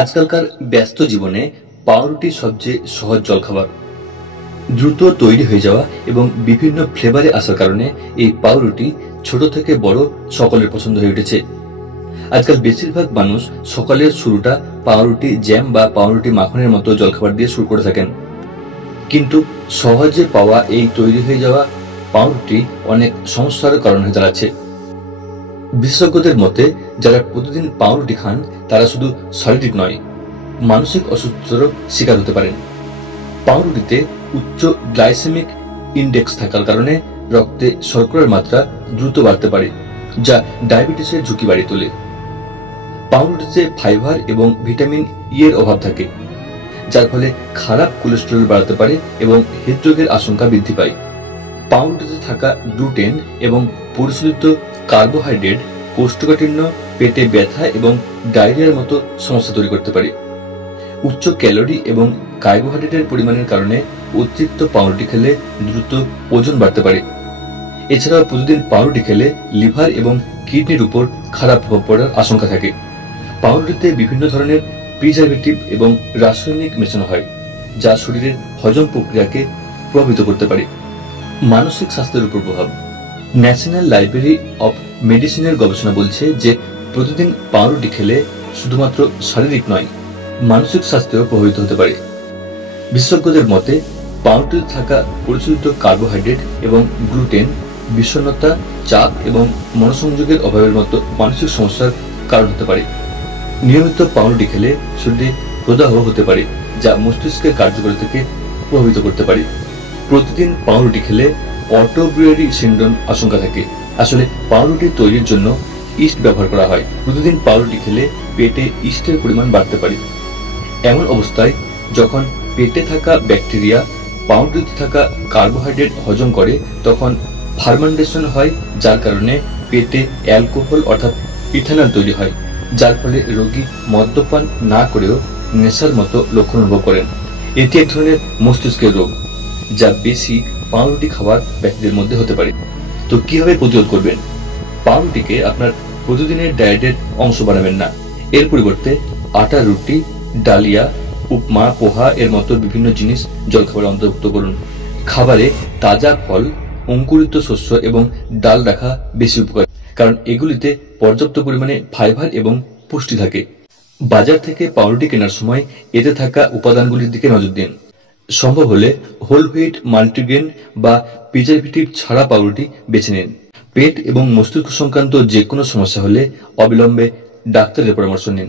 আজকালকার ব্যস্ত জীবনে পাউরুটি সবচেয়ে সহজ জলখাবার। দ্রুত তৈরি হয়ে যাওয়া এবং বিভিন্ন ফ্লেভারে আসার কারণে এই পাউরুটি ছোট থেকে বড় সকলের পছন্দ হয়ে উঠেছে। আজকাল বেশিরভাগ মানুষ সকালের শুরুটা পাউরুটি জ্যাম বা পাউরুটি মাখনের মতো জলখাবার দিয়ে শুরু করে থাকেন। কিন্তু সহজে পাওয়া এই তৈরি হয়ে যাওয়া পাউরুটি অনেক সমস্যার কারণ হয়ে দাঁড়াচ্ছে। বিশেষজ্ঞদের মতে যারা প্রতিদিন পাউরুটি খান তারা শুধু শারীরিক নয়, মানসিক অসুস্থতারও শিকার হতে পারেন। পাউরুটিতে উচ্চ গ্লাইসেমিক ইন্ডেক্স থাকার কারণে রক্তে শর্করার মাত্রা দ্রুত বাড়তে পারে, যা ডায়াবেটিসের ঝুঁকি বাড়িয়ে তোলে। পাউরুটিতে ফাইবার এবং ভিটামিন ই এর অভাব থাকে, যার ফলে খারাপ কোলেস্টেরল বাড়াতে পারে এবং হৃদরোগের আশঙ্কা বৃদ্ধি পায়। পাউরুটিতে থাকা গ্লুটেন এবং পরিশোধিত কার্বোহাইড্রেট কোষ্ঠকাঠিন্য, পেটে ব্যথা এবং ডায়রিয়ার মতো সমস্যা তৈরি করতে পারে। উচ্চ ক্যালোরি এবং কার্বোহাইড্রেটের পরিমাণের কারণে অতিরিক্ত পাউরুটি খেলে দ্রুত ওজন বাড়তে পারে। এছাড়াও প্রতিদিন পাউরুটি খেলে লিভার এবং কিডনির উপর খারাপ প্রভাব পড়ার আশঙ্কা থাকে। পাউরুটিতে বিভিন্ন ধরনের প্রিজারভেটিভ এবং রাসায়নিক মেশানো হয়, যা শরীরের হজম প্রক্রিয়াকে প্রভাবিত করতে পারে। মানসিক স্বাস্থ্যের উপর প্রভাব। ন্যাশনাল লাইব্রেরি অফ মেডিসিনের গবেষণা বলছে যে প্রতিদিন পাউরুটি খেলে শুধুমাত্র শারীরিক নয়, মানসিক স্বাস্থ্যও প্রভাবিত হতে পারে। বিশেষজ্ঞদের মতে পাউরুটিতে থাকা পরিশোধিত কার্বোহাইড্রেট এবং গ্লুটেন বিষণ্ণতা, চাপ এবং মনোসংযোগের অভাবের মতো মানসিক সমস্যার কারণ হতে পারে। নিয়মিত পাউরুটি খেলে শরীরে প্রদাহ হতে পারে, যা মস্তিষ্কের কার্যকারিতাকে প্রভাবিত করতে পারে। প্রতিদিন পাউরুটি খেলে অটোব্রিয়ারি সিন্ড্রোম আশঙ্কা থাকে। আসলে পাউরুটি তৈরির জন্য ইস্ট ব্যবহার করা হয়। প্রতিদিন পাউরুটি খেলে পেটে ইস্টের পরিমাণ বাড়তে পারে। এমন অবস্থায় যখন পেটে থাকা ব্যাকটেরিয়া পাউরুটিতে থাকা কার্বোহাইড্রেট হজম করে, তখন ফার্মেন্টেশন হয়, যার কারণে পেটে অ্যালকোহল অর্থাৎ ইথানল তৈরি হয়, যার ফলে রোগী মদ্যপান না করেও নেশার মতো লক্ষণ অনুভব করেন। এটি এক ধরনের মস্তিষ্কের রোগ, যা বেশি পাউরুটি খাওয়ার ব্যক্তিদের মধ্যে হতে পারে। তো কিভাবে প্রতিরোধ করবেন? পাউরুটিকে আপনার প্রতিদিনের ডায়েটের অংশ বানাবেন না। এর পরিবর্তে আটা রুটি, ডালিয়া, উপমা, পোহা এর মতো বিভিন্ন জিনিস জলখাবারে অন্তর্ভুক্ত করুন। খাবারে তাজা ফল, অঙ্কুরিত শস্য এবং ডাল রাখা বেশি উপকারী, কারণ এগুলিতে পর্যাপ্ত পরিমাণে ফাইবার এবং পুষ্টি থাকে। বাজার থেকে পাউরুটি কেনার সময় এতে থাকা উপাদানগুলির দিকে নজর দিন। সম্ভব হলে হোল হুইট, মাল্টিগ্রেন বা প্রিজারভেটিভ ছাড়া পাউরুটি বেছে নিন। পেট এবং মস্তিষ্ক সংক্রান্ত যে কোনো সমস্যা হলে অবিলম্বে ডাক্তারের পরামর্শ নিন।